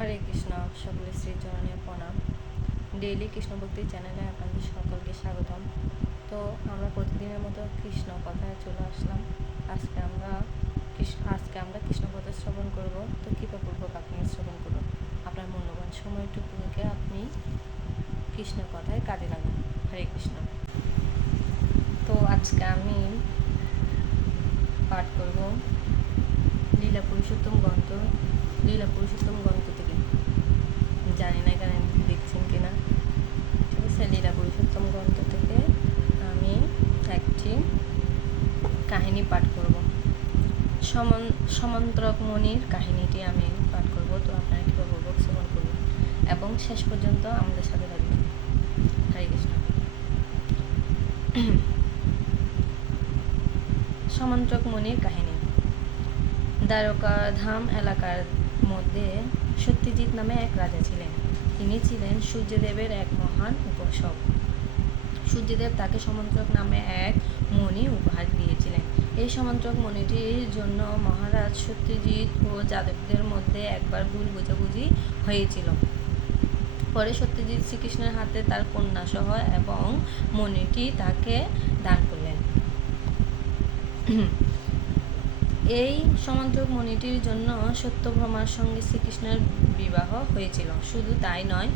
হরে কৃষ্ণ সকলের শ্রীচরণে প্রণাম। ডেইলি কৃষ্ণ ভক্তি চ্যানেলে আপনাদের সকলকে স্বাগতম। তো আমরা প্রতিদিনের মতো কৃষ্ণ কথায় চলে আসলাম। আজকে আমরা কৃষ্ণ, আজকে আমরা কৃষ্ণ কথা শ্রবণ করব। তো কৃপাপূর্বক আপনি শ্রবণ করুন। আপনার মূল্যবান সময়টুকুকে আপনি কৃষ্ণ কথায় কাজে লাগান। হরে কৃষ্ণ। তো আজকে আমি পাঠ করব লীলা পুরুষোত্তম গ্রন্থ। লীলা পুরুষোত্তম গ্রন্থ থেকে জানি না এখানে দেখছেন কিনা ঠিক আছে লীলা পুরুষোত্তম গ্রন্থ থেকে আমি একটি কাহিনী পাঠ করব। সমান, সমান্তরক মণির কাহিনীটি আমি পাঠ করব। তো আপনারা কীভাবে শ্রবণ করবেন এবং শেষ পর্যন্ত আমাদের সাথে থাকবেন। হরে কৃষ্ণ। সমান্তরক মণির কাহিনী। দ্বারকা ধাম এলাকার মধ্যে সত্যজিৎ নামে এক রাজা ছিলেন। তিনি ছিলেন সূর্যদেবের এক মহান উপাসক সূর্যদেব তাকে সমান্তরক নামে এক মণি দিয়েছিলেন এই সমান্তরক মণিটির জন্য মহারাজ সত্যজিৎ ও যাদবদের মধ্যে একবার ভুল বোঝাবুঝি হয়েছিল। পরে সত্যজিৎ শ্রীকৃষ্ণের হাতে তার কন্যা সহ এবং মণিটি তাকে দান করলেন। এই সমান্তরক মণিটির জন্য সত্যভ্রমার সঙ্গে শ্রীকৃষ্ণের বিবাহ হয়েছিল। শুধু তাই নয়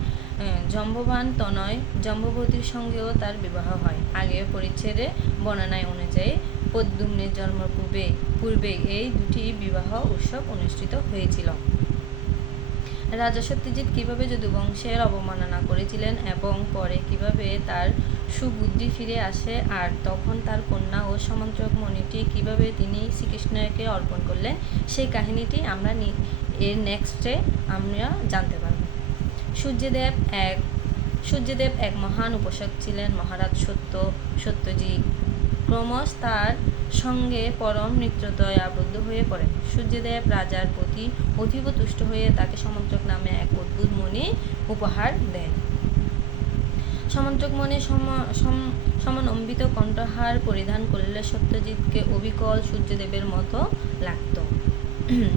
জম্ববান তনয় জম্ববতীর সঙ্গেও তার বিবাহ হয়। আগের পরিচ্ছেদে বর্ণনায় অনুযায়ী পদ্মুম্নের জন্ম পূর্বে পূর্বে এই দুটি বিবাহ উৎসব অনুষ্ঠিত হয়েছিল। রাজা সত্যজিৎ কীভাবে যদুবংশের অবমাননা করেছিলেন এবং পরে কীভাবে তার সুবুদ্ধি ফিরে আসে আর তখন তার কন্যা ও সমান্তরক মণিটি কীভাবে তিনি শ্রীকৃষ্ণকে অর্পণ করলেন, সেই কাহিনীটি আমরা এর নেক্সটে আমরা জানতে পারব। সূর্যদেব এক সূর্যদেব এক মহান উপাসক ছিলেন, মহারাজ সত্য, সত্যজিৎ। ক্রমশ তার সঙ্গে পরম নৃত্যতয় আবদ্ধ হয়ে পড়েন। সূর্যদেব রাজার প্রতি অতীব তুষ্ট হয়ে তাকে সমন্ত্রক নামে এক অদ্ভুত মণি উপহার দেন। সমন্ত্রক মনে সম- সম- সমনম্বিত কণ্ঠহার পরিধান করলে সত্যজিৎকে অবিকল সূর্যদেবের মতো লাগতো।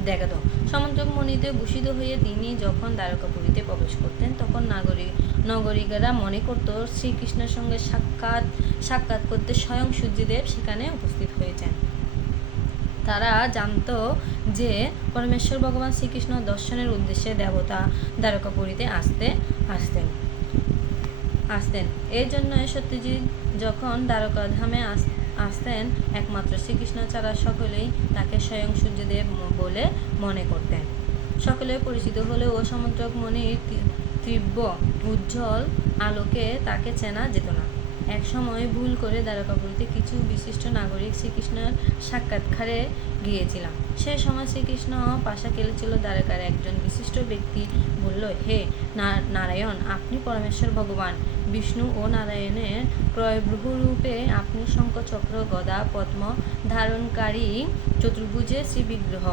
দেখাত সমান্তরক মণিতে ভূষিত হয়ে তিনি যখন দ্বারকাপুরীতে প্রবেশ করতেন, তখন নাগরিক নগরিকেরা মনে করত শ্রীকৃষ্ণের সঙ্গে সাক্ষাৎ সাক্ষাৎ করতে স্বয়ং সূর্যদেব সেখানে উপস্থিত হয়েছেন। তারা জানতো যে পরমেশ্বর ভগবান শ্রীকৃষ্ণ দর্শনের উদ্দেশ্যে দেবতা দ্বারকাপুরীতে আসতে, আসতেন আসতেন। এই জন্য সত্যজিৎ যখন দ্বারকাধামে আস- আসতেন একমাত্র শ্রীকৃষ্ণ ছাড়া সকলেই তাকে স্বয়ং সূর্যদেব বলে মনে করতেন। সকলে পরিচিত হলেও সমুদ্রক মণির তি- তীব্র, উজ্জ্বল আলোকে তাকে চেনা যেত না। এক সময় ভুল করে দ্বারকাপুরীতে কিছু বিশিষ্ট নাগরিক শ্রীকৃষ্ণের সাক্ষাৎকারে গিয়েছিলাম। সে সময় শ্রীকৃষ্ণ পাশা খেলেছিল দ্বারকার একজন বিশিষ্ট ব্যক্তি বলল, হে নারায়ণ, আপনি পরমেশ্বর ভগবান। বিষ্ণু ও নারায়ণের প্রয়ভ্রূ রূপে আপনি শঙ্খচক্র, গদা, পদ্ম ধারণকারী চতুর্ভুজে শ্রীবিগ্রহ।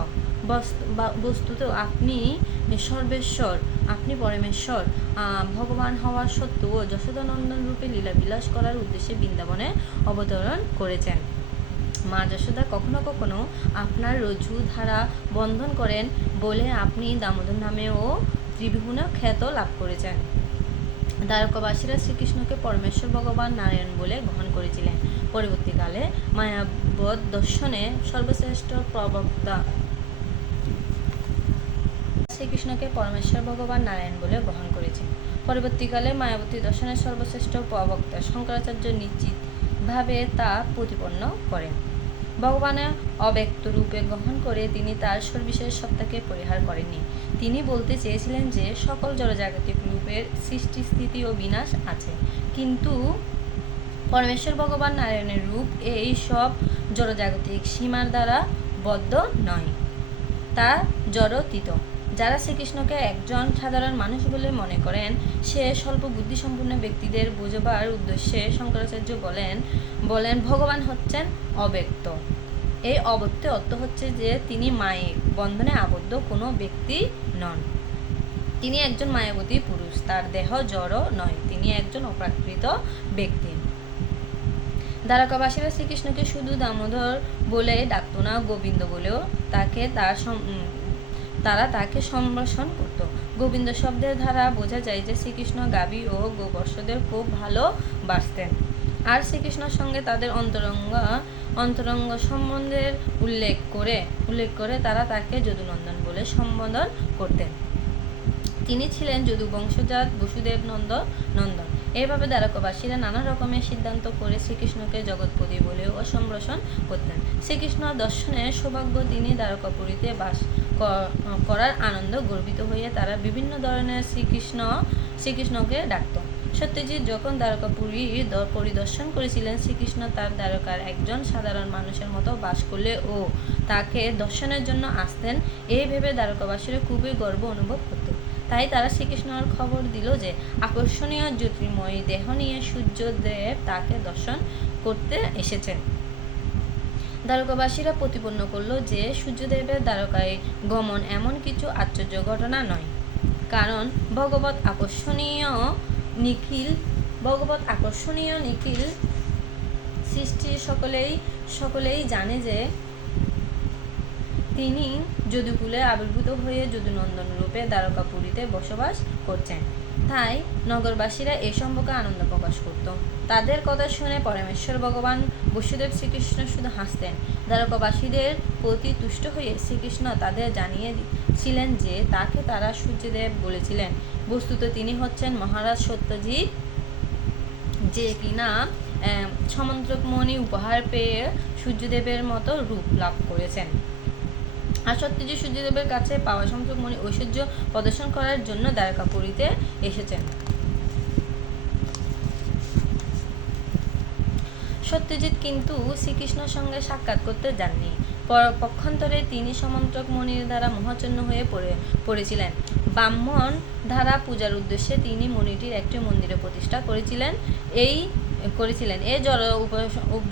বস্তুত আপনি সর্বেশ্বর, আপনি পরমেশ্বর। ভগবান হওয়ার সত্ত্বেও যশোদানন্দন রূপে লীলা বিলাস করার উদ্দেশ্যে বৃন্দাবনে অবতরণ করেছেন। মা যশোদা কখনো কখনো আপনার রজ্জু ধারা বন্ধন করেন বলে আপনি দামোদর নামেও ত্রিবিগুণ খ্যাত লাভ করেছেন। দ্বারকাবাসীরা শ্রীকৃষ্ণকে পরমেশ্বর ভগবান নারায়ণ বলে গ্রহণ করেছিলেন। পরবর্তীকালে মায়াবদ দর্শনে সর্বশ্রেষ্ঠ প্রবক্তা শ্রীকৃষ্ণকে পরমেশ্বর ভগবান নারায়ণ বলে গ্রহণ করেছে পরবর্তীকালে মায়াবতী দর্শনের সর্বশ্রেষ্ঠ প্রবক্তা শঙ্করাচার্য নিশ্চিতভাবে তা প্রতিপন্ন করেন। ভগবানের অব্যক্ত রূপে গ্রহণ করে তিনি তার সর্বিশেষ সত্তাকে পরিহার করেননি। তিনি বলতে চেয়েছিলেন যে, সকল জড়জাগতিক রূপের সৃষ্টি, স্থিতি ও বিনাশ আছে। কিন্তু পরমেশ্বর ভগবান নারায়ণের রূপ এই সব জড়জাগতিক সীমার দ্বারা বদ্ধ নয়। তা জড়তীত। যারা শ্রীকৃষ্ণকে একজন সাধারণ মানুষ বলে মনে করেন, সে স্বল্প বুদ্ধিসম্পন্ন ব্যক্তিদের বোঝাবার উদ্দেশ্যে শঙ্করাচার্য বলেন বলেন, ভগবান হচ্ছেন অব্যক্ত। এই অব্যক্ত অর্থ হচ্ছে যে তিনি মায়ে, বন্ধনে আবদ্ধ কোনো ব্যক্তি নন। তিনি একজন মায়াবতী পুরুষ, তার দেহ জড় নয়, তিনি একজন অপ্রাকৃত ব্যক্তি। দ্বারকাবাসীরা শ্রীকৃষ্ণকে শুধু দামোদর বলে ডাকতো না, গোবিন্দ বলেও তাকে তার তারা তাকে সম্ভাষণ করত। গোবিন্দ শব্দের দ্বারা বোঝা যায় যে শ্রীকৃষ্ণ গাবি ও গোবর্ষদের খুব ভালোবাসতেন আর শ্রীকৃষ্ণের সঙ্গে তাদের অন্তরঙ্গ অন্তরঙ্গ সম্বন্ধের উল্লেখ করে উল্লেখ করে তারা তাকে যদুনন্দন বলে সম্বোধন করতেন। তিনি ছিলেন যদু বংশজাত বসুদেব নন্দ, নন্দন। এইভাবে দ্বারকাবাসীরা নানা রকমের সিদ্ধান্ত করে শ্রীকৃষ্ণকে জগৎপতি বলেও সম্ভাষণ করতেন। শ্রীকৃষ্ণ দর্শনের সৌভাগ্য তিনি দ্বারকাপুরীতে বাস করার আনন্দ গর্বিত হয়ে তারা বিভিন্ন ধরনের শ্রীকৃষ্ণ, শ্রীকৃষ্ণকে ডাকত সত্যজিৎ যখন দ্বারকাপুরী দ- পরিদর্শন করেছিলেন শ্রীকৃষ্ণ, তার দ্বারকার একজন সাধারণ মানুষের মতো বাস করলে ও তাকে দর্শনের জন্য আসতেন এই ভেবে দ্বারকাবাসীরা খুবই গর্ব অনুভব করত। তাই তারা শ্রীকৃষ্ণর খবর দিল যে, আকর্ষণীয় জ্যোতির্ময়ী দেহ নিয়ে সূর্যদেব তাকে দর্শন করতে এসেছেন। দ্বারকাবাসীরা প্রতিপন্ন করল যে, সূর্যদেবের দ্বারকায় গমন এমন কিছু আশ্চর্য ঘটনা নয়। কারণ ভগবত আকর্ষণীয় নিখিল, ভগবত আকর্ষণীয় নিখিল। সৃষ্টি সকলেই সকলেই জানে যে তিনি যদুকুলে আবির্ভূত হয়ে যদুনন্দন রূপে দ্বারকাপুরীতে বসবাস করছেন। তাই নগরবাসীরা এ সম্পর্কে আনন্দ প্রকাশ করত। তাদের কথা শুনে পরমেশ্বর ভগবান বসুদেব শ্রীকৃষ্ণ শুধু হাসতেন। দ্বারকাবাসীদের প্রতি তুষ্ট হয়ে শ্রীকৃষ্ণ তাদের জানিয়ে ছিলেন যে তাকে তারা সূর্যদেব বলেছিলেন। বস্তুত তিনি হচ্ছেন মহারাজ সত্যজিৎ, যে কিনা সমন্ত্রকমণি উপহার পেয়ে সূর্যদেবের মতো রূপ লাভ করেছেন। আর সত্যজিৎ সূর্যদেবের কাছে পাওয়া সমন্ত্রকমণি ঐশ্বর্য প্রদর্শন করার জন্য দ্বারকাপুরীতে এসেছেন। সত্যজিৎ কিন্তু শ্রীকৃষ্ণের সঙ্গে সাক্ষাৎ করতে যাননি। পক্ষান্তরে তিনি সমন্ত্রক মনির দ্বারা মোহাচ্ছন্ন হয়ে পড়ে পড়েছিলেন। ব্রাহ্মণ ধারা পূজার উদ্দেশ্যে তিনি মণিটির একটি মন্দিরে প্রতিষ্ঠা করেছিলেন। এই করেছিলেন। এ জড়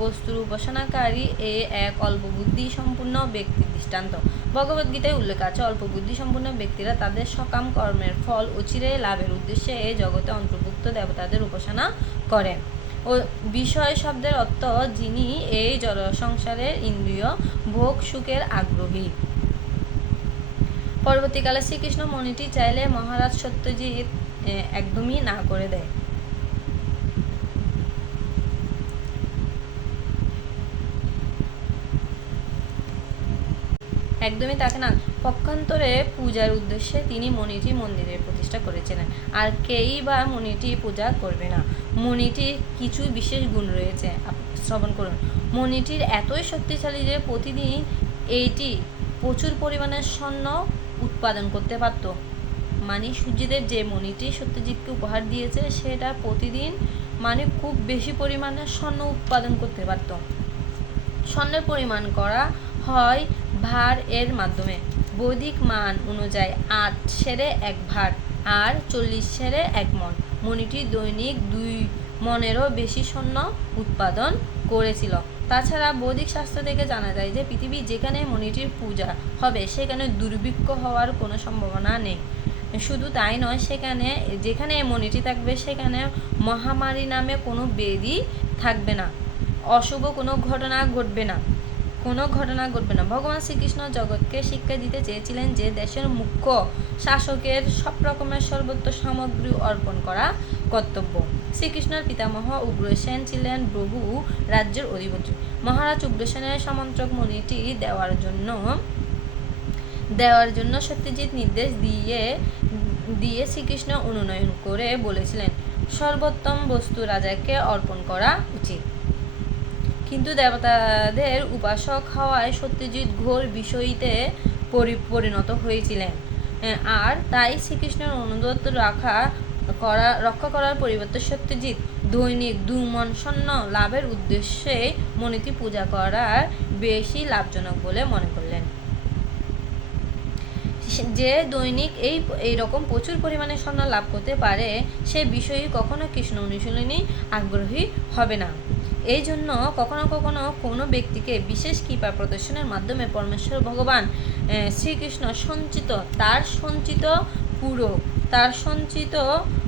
বস্তুর উপাসনাকারী এ এক অল্প বুদ্ধি সম্পূর্ণ ব্যক্তি দৃষ্টান্ত। ভগবদ্গীতায় উল্লেখ আছে অল্প বুদ্ধি সম্পূর্ণ ব্যক্তিরা তাদের সকাম কর্মের ফল অচিরে লাভের উদ্দেশ্যে এই জগতে অন্তর্ভুক্ত দেবতাদের উপাসনা করেন ও বিষয় শব্দের অর্থ যিনি এই জড় সংসারের ইন্দ্রিয়, ভোগ, সুখের আগ্রহী। পরবর্তীকালে শ্রীকৃষ্ণ মণিটি চাইলে মহারাজ সত্যজিৎ একদমই না করে দেয়। একদমই তাকে না পক্ষান্তরে পূজার উদ্দেশ্যে তিনি মণিটি মন্দিরে প্রতিষ্ঠা করেছিলেন। আর কেই বা মণিটি পূজা করবে না। মণিটির কিছু বিশেষ গুণ রয়েছে। শ্রবণ করুন। মণিটির এতই শক্তিশালী যে প্রতিদিন এইটি প্রচুর পরিমাণে স্বর্ণ উৎপাদন করতে পারত। মানে সূর্যদেব যে মণিটি সত্যজিৎকে উপহার দিয়েছে, সেটা প্রতিদিন মানে খুব বেশি পরিমাণে স্বর্ণ উৎপাদন করতে পারত। স্বর্ণের পরিমাণ করা হয় ভার এর মাধ্যমে। বৈদিক মান অনুযায়ী আট সেরে এক ভার, আর চল্লিশ সেরে এক মন। মণিটি দৈনিক দুই মনেরও বেশি স্বর্ণ উৎপাদন করেছিল। তাছাড়া বৈদিক শাস্ত্র থেকে জানা যায় যে, পৃথিবী যেখানে মণিটির পূজা হবে, সেখানে দুর্ভিক্ষ হওয়ার কোনো সম্ভাবনা নেই। শুধু তাই নয়, সেখানে, যেখানে মণিটি থাকবে, সেখানে মহামারী নামে কোনো বেদি থাকবে না। অশুভ কোনো ঘটনা ঘটবে না। কোনো ঘটনা ঘটবে না। ভগবান শ্রীকৃষ্ণ জগৎকে শিক্ষা দিতে চেয়েছিলেন যে দেশের মুখ্য শাসকের সব রকমের সর্বোচ্চ সামগ্রী অর্পণ করা কর্তব্য। শ্রীকৃষ্ণের পিতামহ উগ্রসেন ছিলেন বহু রাজ্যের অধিপতি। মহারাজ উগ্রসেনের সমন্ত্রক মণিটি দেওয়ার জন্য দেওয়ার জন্য সত্যজিৎ নির্দেশ দিয়ে দিয়ে শ্রীকৃষ্ণ অনুনয়ন করে বলেছিলেন, সর্বোত্তম বস্তু রাজাকে অর্পণ করা উচিত। কিন্তু দেবতাদের উপাসক হওয়ায় সত্যজিৎ ঘোর বিষয়ীতে পরিণত হয়েছিলেন। আর তাই শ্রীকৃষ্ণের অনুরোধ রাখা করা, রক্ষা করার পরিবর্তে সত্যজিৎ দৈনিক দুমন স্বর্ণ লাভের উদ্দেশ্যে মণিটি পূজা করার বেশি লাভজনক বলে মনে করলেন। যে দৈনিক এই এই রকম প্রচুর পরিমাণে স্বর্ণ লাভ করতে পারে, সে বিষয়ে কখনো কৃষ্ণ অনুশীলনী আগ্রহী হবে না। এই জন্য কখনো কখনো কোনো ব্যক্তিকে বিশেষ কৃপা প্রদর্শনের মাধ্যমে পরমেশ্বর ভগবান শ্রীকৃষ্ণ সঞ্চিত, তার সঞ্চিত পুরো, তার সঞ্চিত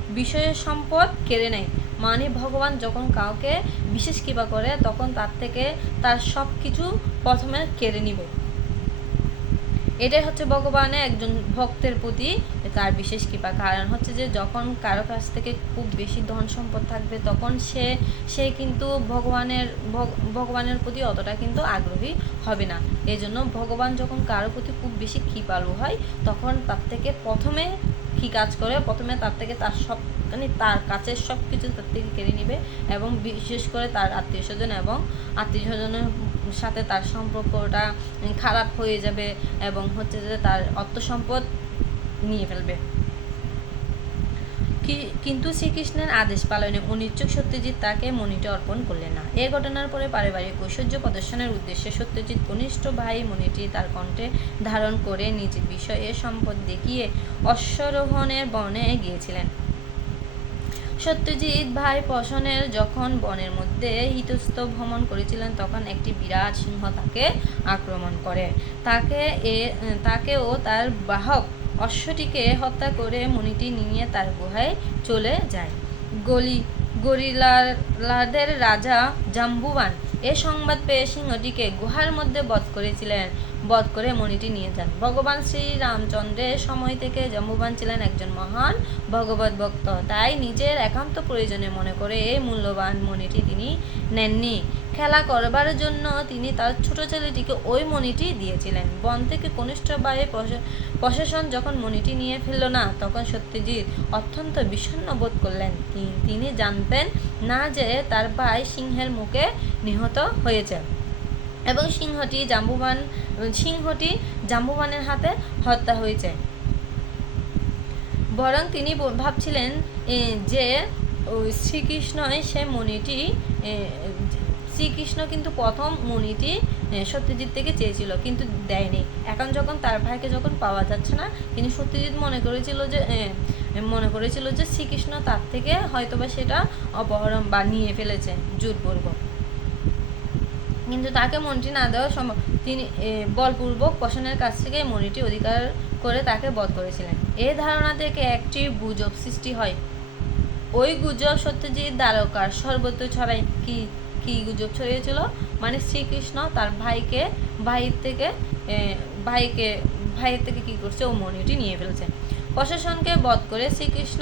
বিষয়ের সম্পদ কেড়ে নেয়। মানে ভগবান যখন কাউকে বিশেষ কৃপা করে, তখন তার থেকে তার সব কিছু প্রথমে কেড়ে নিবে। এটাই হচ্ছে ভগবানের একজন ভক্তের প্রতি তার বিশেষ কৃপা। কারণ হচ্ছে যে, যখন কারও কাছ থেকে খুব বেশি ধন সম্পদ থাকবে, তখন সে সে কিন্তু ভগবানের, ভগ- ভগবানের প্রতি অতটা কিন্তু আগ্রহী হবে না। এই জন্য ভগবান যখন কারও প্রতি খুব বেশি কৃপালু হয়, তখন তার থেকে প্রথমে কি কাজ করে? প্রথমে তার থেকে তার সব মানে তার কাছের সব কিছু তার থেকে কেড়ে নেবে এবং বিশেষ করে তার আত্মীয় স্বজন এবং আত্মীয় স্বজনের সাথে তার সম্পর্কটা খারাপ হয়ে যাবে এবং হচ্ছে যে তার অর্থ সম্পদ নিয়ে ফেলবে। কিন্তু শ্রীকৃষ্ণের আদেশ পালনে অনিচ্ছুক সত্যজিৎ তাকে মণিটি অর্পণ করলেন না। এ ঘটনার পরে পারিবারিক ঐশ্বর্য প্রদর্শনের উদ্দেশ্যে সত্যজিৎ কনিষ্ঠ ভাই মণিটি তার কণ্ঠে ধারণ করে নিজ বিষয়ে সম্পদ দেখিয়ে অশ্বরোহণের বনে গিয়েছিলেন। সত্যজিৎ ভাই পশনের যখন বনের মধ্যে হিতস্থ ভ্রমণ করেছিলেন, তখন একটি বিরাট সিংহ তাকে আক্রমণ করে। তাকে এ তাকে ও তার বাহক অশ্বটিকে হত্যা করে মণিটি নিয়ে তার গুহায় চলে যায়। গলি গরিলাদের রাজা জাম্বুবান এ সংবাদ পেয়ে সিংহটিকে গুহার মধ্যে বধ করেছিলেন। বধ করে মণিটি নিয়ে যান। ভগবান শ্রী রামচন্দ্রের সময় থেকে জাম্বুবান ছিলেন একজন মহান ভগবত ভক্ত। তাই নিজের একান্ত প্রয়োজনে মনে করে এই মূল্যবান মণিটি তিনি নেননি। খেলা করবার জন্য তিনি তার ছোট ছেলেটিকে ওই মণিটি দিয়েছিলেন। বন থেকে কনিষ্ঠ প্রশা- প্রশাসন যখন মণিটি নিয়ে ফেলল না, তখন সত্যজিৎ অত্যন্ত বিষণ্ণ বোধ করলেন। তিনি জানতেন না যে তার ভাই সিংহের মুখে নিহত হয়েছে। এবং সিংহটি জাম্বুবান সিংহটি জাম্বুবানের হাতে হত্যা হয়েছে। বরং তিনি ভাবছিলেন যে শ্রীকৃষ্ণই সে মণিটি শ্রীকৃষ্ণ কিন্তু প্রথম মণিটি সত্যজিৎ থেকে চেয়েছিল, কিন্তু দেয়নি। এখন যখন তার ভাইকে যখন পাওয়া যাচ্ছে না, কিন্তু সত্যজিৎ মনে করেছিল যে মনে করেছিল যে শ্রীকৃষ্ণ তার থেকে হয়তোবা সেটা অপহরণ বা নিয়ে ফেলেছে জোরপূর্বক। কিন্তু তাকে মণিটি না দেওয়া সম্ভব তিনি বলপূর্বক পশনের কাছ থেকে মণিটি অধিকার করে তাকে বধ করেছিলেন। এ ধারণা থেকে একটি গুজব সৃষ্টি হয়। ওই গুজব সত্যজিৎ দ্বারকার সর্বত্র ছড়াই। কি কি গুজব ছড়িয়েছিল? মানে শ্রীকৃষ্ণ তার ভাইকে, ভাইয়ের থেকে ভাইকে, ভাইয়ের থেকে কি করছে? ও মণিটি নিয়ে ফেলছে। প্রশাসনকে বধ করে শ্রীকৃষ্ণ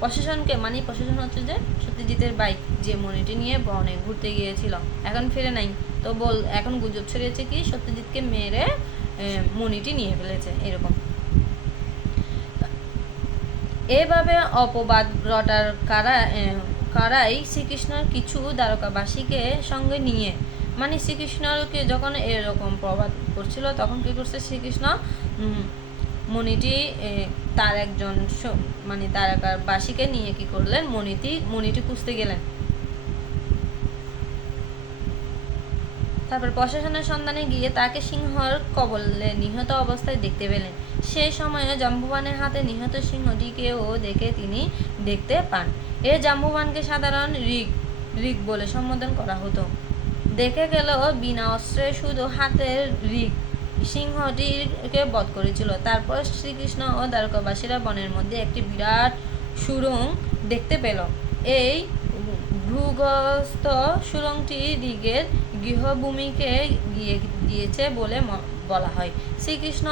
প্রশাসনকে মানে প্রশাসন হচ্ছে যে সত্যজিতের বাইক যে মণিটি নিয়ে বনে ঘুরতে গিয়েছিল। এখন ফিরে নাই। তো বল এখন গুজব ছড়িয়েছে কি? সত্যজিৎকে মেরে এ, মণিটি নিয়ে ফেলেছে এরকম। এভাবে অপবাদ রটার কারা কারাই শ্রীকৃষ্ণর কিছু দ্বারকাবাসীকে সঙ্গে নিয়ে। মানে শ্রীকৃষ্ণকে যখন এরকম প্রবাদ করছিল তখন কি করছে শ্রীকৃষ্ণ? মণিটি তার একজন মানে দ্বারকাবাসীকে নিয়ে কি করলেন? মণিটি মণিটি খুঁজতে গেলেন। তারপর প্রশাসনের সন্ধানে গিয়ে তাকে সিংহর কবলে নিহত অবস্থায় দেখতে পেলেন। সেই সময়ে জাম্বুবানের হাতে নিহত সিংহটিকেও দেখে তিনি দেখতে পান। এ জাম্বুবানকে সাধারণ রিক রিক বলে সম্বোধন করা হতো। দেখে গেল বিনা অস্ত্রে শুধু হাতের রিক সিংহটিকে বধ করেছিল। তারপর শ্রীকৃষ্ণ ও দ্বারকাবাসীরা বনের মধ্যে একটি বিরাট সুড়ং দেখতে পেল। এই ভূগস্থ সুড়ংটি ঋগের গৃহভূমিকে গিয়ে দিয়েছে বলে বলা হয়। শ্রীকৃষ্ণ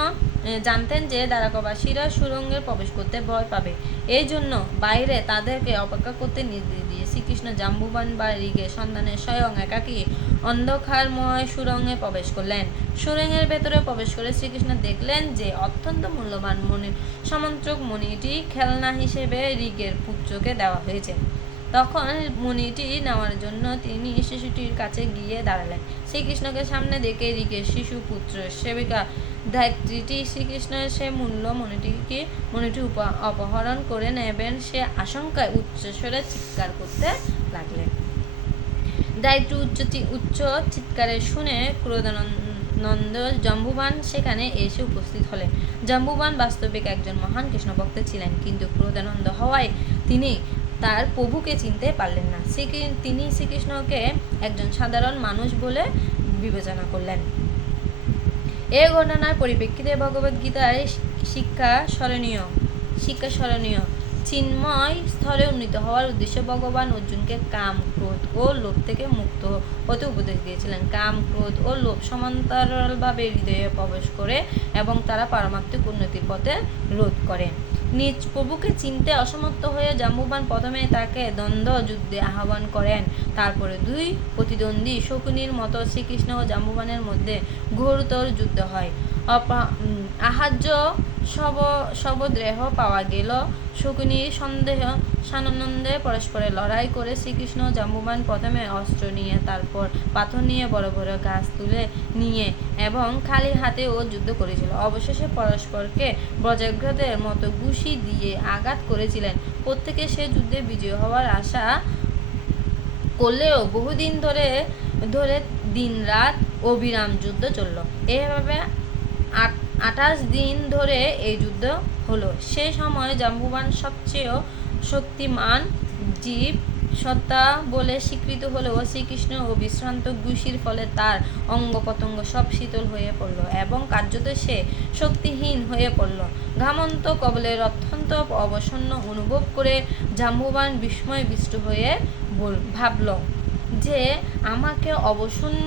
জানতেন যে দ্বারকাবাসীরা সুরঙ্গে প্রবেশ করতে ভয় পাবে। এই জন্য বাইরে তাদেরকে অপেক্ষা করতে নির্দেশ শ্রীকৃষ্ণ জাম্বুবান বা ঋগের সন্ধানে স্বয়ং একাকী অন্ধকারময় সুড়ঙ্গে প্রবেশ করলেন। সুড়ঙ্গের ভেতরে প্রবেশ করে শ্রীকৃষ্ণ দেখলেন যে অত্যন্ত মূল্যবান মণির সমন্ত্রক মণিটি খেলনা হিসেবে ঋগের পুত্রকে দেওয়া হয়েছে। তখন মণিটি নেওয়ার জন্য তিনি শিশুটির কাছে গিয়ে দাঁড়ালেন। শ্রীকৃষ্ণকে সামনে দেখে ঋগের শিশু পুত্র সেবিকা ধাত্রীটি শ্রীকৃষ্ণের সে মূল্য মনিটিকে উপ- অপহরণ করে নেবেন। সে আশঙ্কায় উচ্চস্বরে চিৎকার করতে লাগলেন। দায়িত্ব উচ্চ উচ্চ চিৎকারে শুনে ক্রোধানন্দ জম্বুবান সেখানে এসে উপস্থিত হলেন। জম্বুবান বাস্তবিক একজন মহান কৃষ্ণভক্ত ছিলেন, কিন্তু ক্রোধানন্দ হওয়ায় তিনি তার প্রভুকে চিনতে পারলেন না। তিনি শ্রীকৃষ্ণকে একজন সাধারণ মানুষ বলে বিবেচনা করলেন। এ ঘটনার পরিপ্রেক্ষিতে ভগবদ্গীতার শিক্ষা স্মরণীয় শিক্ষা স্মরণীয়। চিন্ময় স্থলে উন্নীত হওয়ার উদ্দেশ্যে ভগবান অর্জুনকে কাম, ক্রোধ ও লোভ থেকে মুক্ত হতে উপদেশ দিয়েছিলেন। কাম, ক্রোধ ও লোভ সমান্তরালভাবে হৃদয়ে প্রবেশ করে এবং তারা পারমাত্মিক উন্নতির পথে রোধ করে। নিজ প্রভুকে চিনতে অসমর্থ হয়ে জাম্বুবান প্রথমে তাকে দ্বন্দ্ব যুদ্ধে আহ্বান করেন। তারপরে দুই প্রতিদ্বন্দ্বী শকুনির মতো শ্রীকৃষ্ণ ও জাম্বুবানের মধ্যে ঘোরতর যুদ্ধ হয়। আহার্য শব শবদেহ পাওয়া গেল। শকুনি সন্দেহ, সানন্দে পরস্পরে লড়াই করে শ্রীকৃষ্ণ জাম্বুবান প্রথমে অস্ত্র নিয়ে, তারপর পাথর নিয়ে বড় বড় গাছ তুলে নিয়ে এবং খালি হাতেও যুদ্ধ করেছিল। অবশেষে পরস্পরকে বজ্রাঘাতের মতো ঘুষি দিয়ে আঘাত করেছিলেন। প্রত্যেকে সে যুদ্ধে বিজয় হওয়ার আশা করলেও বহুদিন ধরে ধরে দিনরাত অবিরাম যুদ্ধ চলল। এভাবে আঠাশ দিন ধরে এই যুদ্ধ হলো। সে সময় জাম্বুবান সবচেয়ে শক্তিমান জীব সত্তা বলে স্বীকৃত হলেও শ্রীকৃষ্ণ ও বিশ্রান্ত ঘুষির ফলে তার অঙ্গ প্রত্যঙ্গ সব শীতল হয়ে পড়ল এবং কার্যত সে শক্তিহীন হয়ে পড়ল। ঘামন্ত কবলের অত্যন্ত অবসন্ন অনুভব করে জাম্বুবান বিস্ময় বিষ্ট হয়ে বল ভাবল যে আমাকে অবসন্ন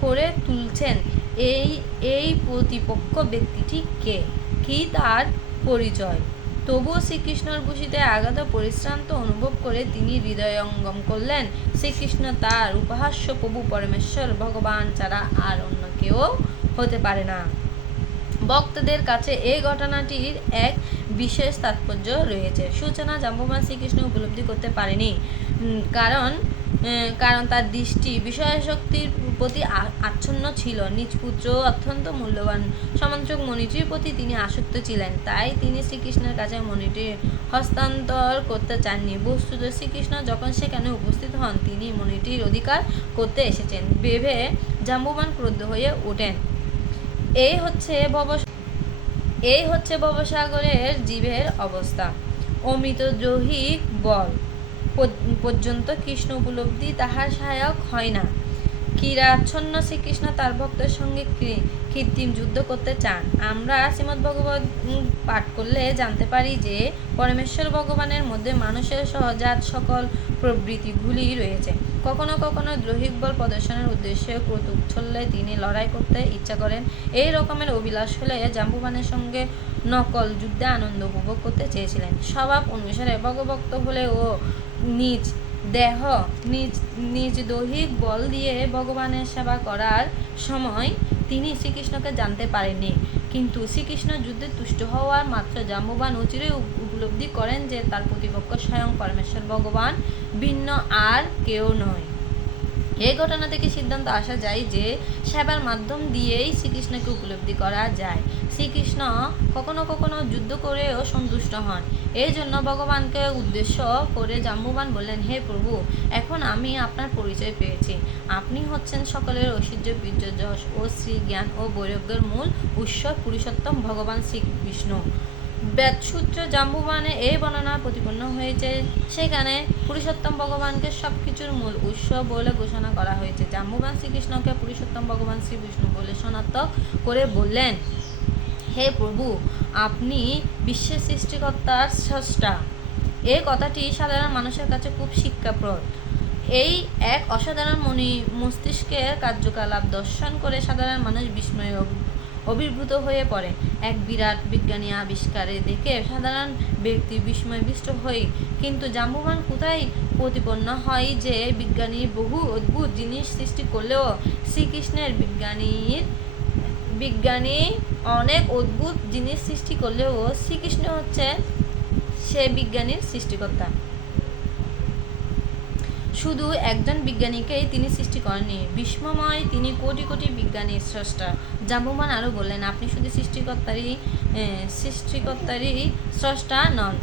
করে তুলছেন এই এই প্রতিপক্ষ ব্যক্তিটি কে? কি তার পরিচয়? তবুও শ্রীকৃষ্ণর খুশিতে আঘাত পরিশ্রান্ত অনুভব করে তিনি হৃদয়ঙ্গম করলেন। শ্রীকৃষ্ণ তার উপহাস্য প্রভু পরমেশ্বর ভগবান ছাড়া আর অন্য কেউ হতে পারে না। ভক্তদের কাছে এই ঘটনাটির এক বিশেষ তাৎপর্য রয়েছে। সূচনা জাম্বুবান শ্রীকৃষ্ণ উপলব্ধি করতে পারেনি। কারণ কারণ তার দৃষ্টি বিষয়শক্তির প্রতি আচ্ছন্ন ছিল। নিজ পুত্র অত্যন্ত মূল্যবান। সমান্তক মণিটির প্রতি তিনি আসক্ত ছিলেন। তাই তিনি শ্রীকৃষ্ণের কাছে মণিটির হস্তান্তর করতে চাননি। বস্তুত শ্রীকৃষ্ণ যখন সেখানে উপস্থিত হন, তিনি মণিটির অধিকার করতে এসেছেন। ভেবে জাম্বুবান ক্রুদ্ধ হয়ে ওঠেন। এই হচ্ছে ভব এই হচ্ছে ভবসাগরের জীবের অবস্থা। অমৃত দৈহিক বল। পর্যন্ত কৃষ্ণ উপলব্ধি, তাহার সহায়ক হয় না। ক্রীড়াচ্ছন্ন শ্রীকৃষ্ণ তার ভক্তের সঙ্গে কৃত্রিম যুদ্ধ করতে চান। আমরা শ্রীমদ্ ভগবত পাঠ করলে জানতে পারি যে, পরমেশ্বর ভগবানের মধ্যে মানুষের সহজাত সকল প্রবৃত্তিগুলি রয়েছে। কখনো কখনো দৈহিক বল প্রদর্শনের উদ্দেশ্যে কৌতুক ছললে তিনি লড়াই করতে ইচ্ছা করেন। এই রকমের অভিলাষ হলে জাম্বুবানের সঙ্গে নকল যুদ্ধে আনন্দ উপভোগ করতে চেয়েছিলেন। স্বভাব অনুসারে ভগভক্ত হলেও নিজ দেহ, নিজ নিজ দৈহিক বল দিয়ে ভগবানের সেবা করার সময় তিনি শ্রীকৃষ্ণকে জানতে পারেননি। কিন্তু শ্রীকৃষ্ণ যুদ্ধে তুষ্ট হওয়ার মাত্র জাম্বুবান অচিরে উপলব্ধি করেন যে তার প্রতিপক্ষ স্বয়ং পরমেশ্বর ভগবান, ভিন্ন আর কেউ নয়। এই ঘটনা থেকে সিদ্ধান্ত আসা যায় যে সেবার মাধ্যম দিয়েই শ্রীকৃষ্ণকে উপলব্ধি করা যায়। শ্রীকৃষ্ণ কখনো কখনো যুদ্ধ করেও সন্তুষ্ট হন। এই জন্য ভগবানকে উদ্দেশ্য করে জাম্বুবান বললেন, হে প্রভু, এখন আমি আপনার পরিচয় পেয়েছি। আপনি হচ্ছেন সকলের ঐশ্বর্য বীর্য যশ ও শ্রী জ্ঞান ও বৈরাগ্যের মূল উৎস পুরুষোত্তম ভগবান শ্রীকৃষ্ণ। বেদসূত্র জাম্বুবানে এই বর্ণনা প্রতিপন্ন হয়েছে। সেখানে পুরুষোত্তম ভগবানকে সব কিছুর মূল উৎস বলে ঘোষণা করা হয়েছে। জাম্বুবান শ্রীকৃষ্ণকে পুরুষোত্তম ভগবান শ্রী বিষ্ণু বলে শনাক্ত করে বললেন, হে প্রভু, আপনি বিশ্বের সৃষ্টিকর্তার স্রষ্টা। এই কথাটি সাধারণ মানুষের কাছে খুব শিক্ষাপ্রদ। এই এক অসাধারণ মনি, মস্তিষ্কের কার্যকলাপ দর্শন করে সাধারণ মানুষ বিস্ময়ে অভিভূত হয়ে পড়ে। এক বিরাট বিজ্ঞানী আবিষ্কারে দেখে সাধারণ ব্যক্তি বিস্ময়বিষ্ট হই। কিন্তু জাম্বুবান কোথায় প্রতিপন্ন হয় যে বিজ্ঞানী বহু অদ্ভুত জিনিস সৃষ্টি করলেও শ্রীকৃষ্ণের বিজ্ঞানীর বিজ্ঞানী অনেক অদ্ভুত জিনিস সৃষ্টি করলেও শ্রীকৃষ্ণ হচ্ছে সে বিজ্ঞানীর সৃষ্টিকর্তা। শুধু একজন বিজ্ঞানীকেই তিনি সৃষ্টি করেননি বিস্মময় তিনি কোটি কোটি বিজ্ঞানীর স্রষ্টা। জাম্বুমান আরও বললেন, আপনি শুধু সৃষ্টিকর্তারই সৃষ্টিকর্তারই স্রষ্টা নন